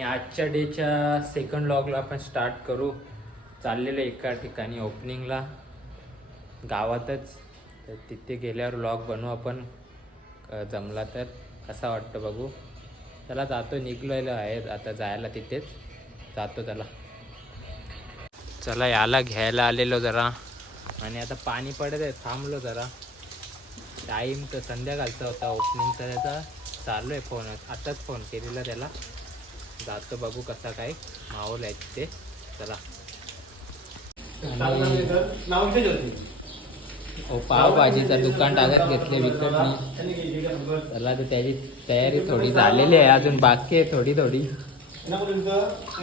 आणि आजच्या डेच्या सेकंड लॉगला आपण स्टार्ट करू. चाललेलं एका ठिकाणी ओपनिंगला गावातच. तर तिथे गेल्यावर लॉग बनवू आपण. जमला तर. कसा वाटतं बघू. त्याला जातो. निघलेलं आहे आता जायला तिथेच. जातो त्याला चला याला घ्यायला आलेलो जरा. आणि आता पाणी पडत आहे. थांबलो जरा. टाईम तर संध्याकाळचा होता. ओपनिंगचा त्याचा चालू आहे फोन आताच फोन केलेला त्याला. जातो बघू कसा काय माहोल आहे तिथे चला. हो पावभाजीचं दुकान टाकत घेतले विकत मी. चला तर त्याची तयारी थोडी झालेली आहे अजून बाकी आहे थोडी थोडी.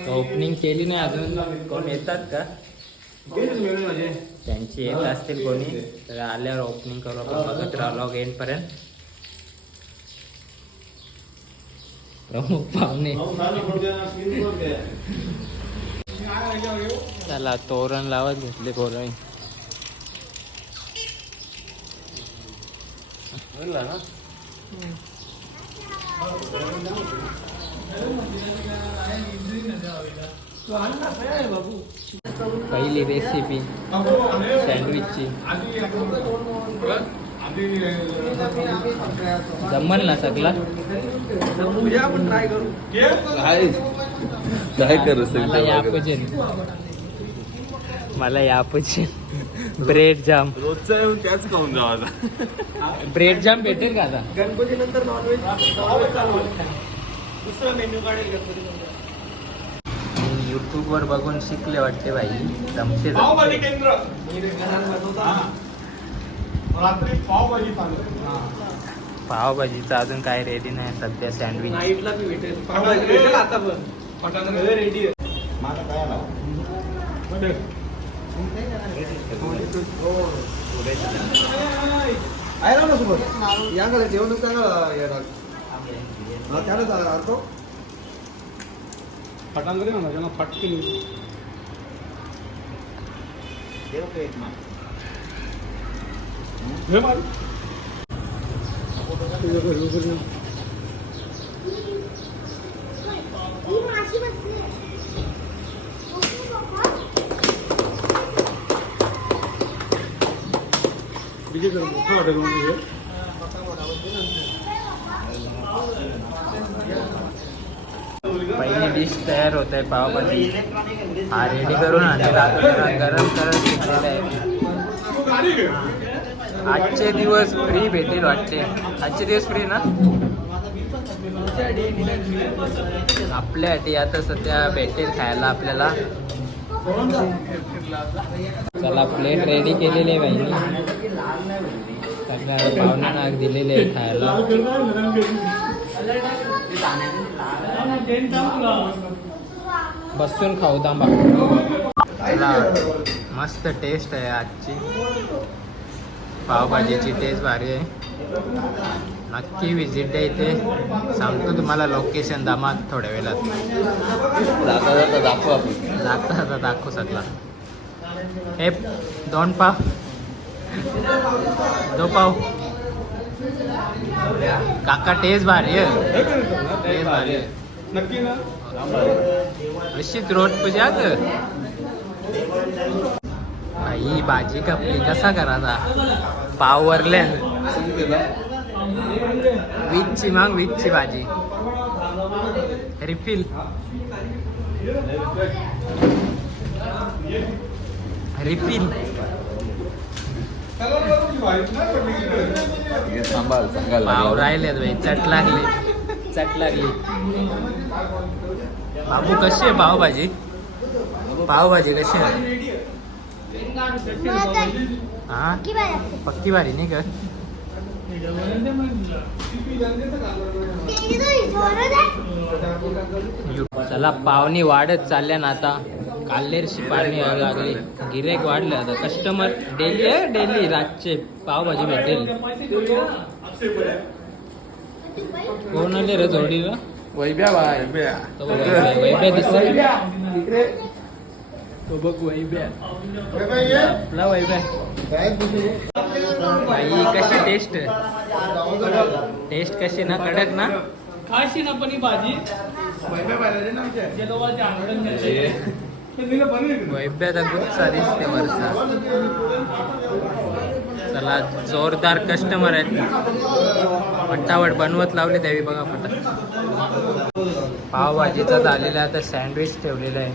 ओपनिंग केली नाही अजून. कोण येतात का? त्यांची येत असतील कोणी. तर आल्यावर ओपनिंग करू आपण बघत राहिलो एंड पर्यंत. प्रमुख पाहुणे त्याला तोरण लावत घेतले कोरण पहिली रेसिपी सँडविचची जमल ना सगळा. काय करू मला यापचे मला यापचे ब्रेड जाम. रोजचा येऊन त्याच खाऊन जावा ब्रेड जाम भेटेल का आता? गणपती नंतर नॉनव्हेज दुसरा मेन्यू काढेल गणपती युट्यूबवर बघून शिकले वाटते भाई जमते पावभाजी जमते. केंद्र मी घरात बनवतो. रात्री पावभाजी चालू पावभाजीचं अजून काय रेडी नाही सध्या सँडविच नाईटला बी भेटेल. पावभाजी भेटेल आता पण. रेडी आहे. आहे ना सोबत यांकडे जेवण चांगलं येणार त्याला आणतो. म्हणा त्यांना फटके मार म्हणजे. पहिली डिश तयार होत आहे पावभाजी. हा रेडी करून आणलेला आता जरा गरम करत घेतलेला आहे आजचे दिवस फ्री भेटेल वाटते. आजचे दिवस फ्री ना? आपल्यासाठी आता सध्या भेटेल खायला आपल्याला. चला प्लेट रेडी केलेली आहे बाईनी सगळ्या पाहुण्यांना दिलेले आहे खायला. बसून खाऊ थांबा. मस्त टेस्ट आहे आजची. पावभाजीची टेस्ट भारी आहे. नक्की विजिट द्या इथे. सांगतो तुम्हाला लोकेशन दामात थोड्या वेळात. जाता जाता दाखवू आपण. जाता जाता दाखवू सगळा. हे दोन पाव. दो पाव. काका टेस्ट भारी आहे. हे टेस्ट भारी आहे. नक्की ना? अशीच रोड पूजा ही भाजी कापली. कसा करायचा पाव वरले. वीजची मग वीजची भाजी. रिफिल. रिफिल. पाव राहिले चट लागली. चट लागली. बाबू कशी आहे पावभाजी? पावभाजी कशी आहे? हा पक्की भारी नाही का चला पावनी वाढत चालल्या ना आता. काल्लेरशी पाणी लागली. गिरेक वाढलं आता. कस्टमर डेली आहे डेली रातचे पावभाजी भेटेल. कोण आले रे जोडीला? वैभ्या बाय तो बघ वैभ्या वैभ्या दिसतोय तो बघ वैभ्या आपला वैभ्या बाई कशी टेस्ट टेस्ट कशी ना कडक ना? खाशी ना पण ही भाजी. गुच्छा दिसते वरचा. चला जोरदार कस्टमर आहेत. पट्टावट बनवत लावले त्यावेळी बघा पटा पावभाजीचा झालेला आहे आता सँडविच ठेवलेला आहे.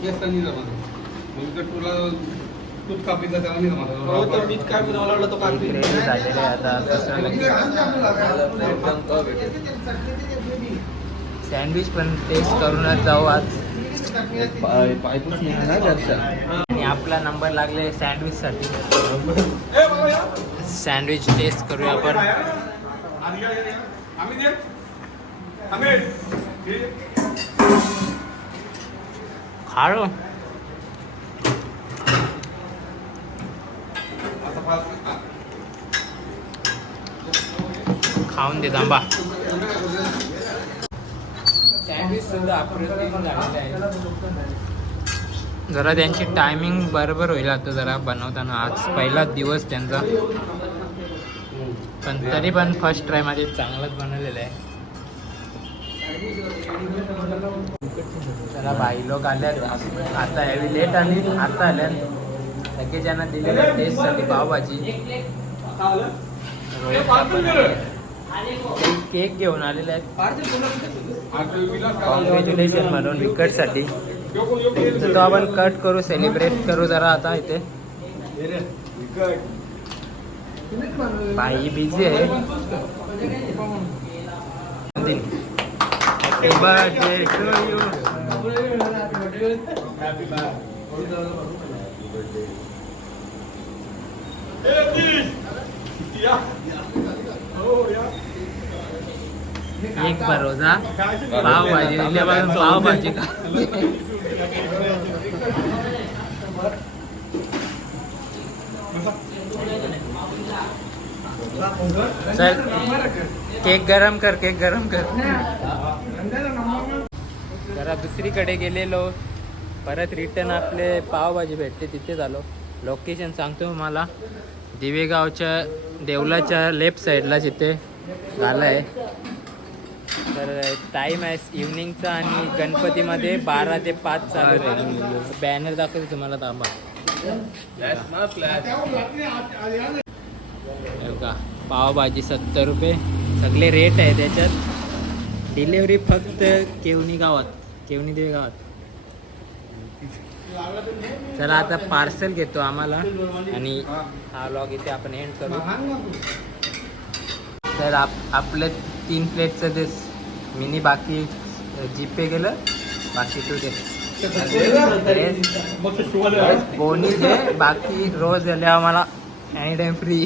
केस नाही मुलगा तुला कापीचा त्याला नाही काय तो झालेला आता सँडविच पण टेस्ट करूनच जाऊ आज. पायपूस घरचा. आणि आपला नंबर लागले सँडविच साठी. सँडविच टेस्ट करूया आपण. खाळो खाऊन दे जांबा जरा त्यांची टायमिंग बरोबर होईल आता जरा बनवताना. आज पहिलाच दिवस त्यांचा. पण तरी पण फर्स्ट ट्राय माझे चांगलंच बनवलेलं आहे. जरा भाई लोक आल्यात. आता यावी लेट आली आता आल्यात. लगेच यांना दिलेलं टेस्टसाठी पावभाजी. केक घेऊन आलेले आहेत. कॉंग्रॅच्युलेशन म्हणून विकटसाठी तो आपण कट करू सेलिब्रेट करू जरा आता इथे. भाई बिझी आहे. Birthday to you. एक भरोसा पाव भाजी पाव भाजी का? चल केक गरम कर केक गरम कर. जरा दुसरीकडे गेलेलो. परत रिटर्न आपले पावभाजी भेटते तिथे झालो. लोकेशन सांगतो मला दिवेगावच्या देवलाच्या लेफ्ट साईडला जिथे झालं आहे तर टाईम आहे इव्हनिंगचा आणि गणपतीमध्ये बारा ते पाच चालू आहे. बॅनर दाखवते तुम्हाला थांबा. हे पावभाजी सत्तर रुपये. सगळे रेट आहे त्याच्यात. डिलेवरी फक्त केवनी गावात केवनी देवी गावात चला आता पार्सल घेतो आम्हाला आणि हा लॉग इथे आपण एंड करू. तर आप आपलं तीन प्लेटचं ते मिनी बाकी जीपे गेलं बाकी तू दे. बोनी दे बाकी रोज झाले आम्हाला एनी टाइम फ्री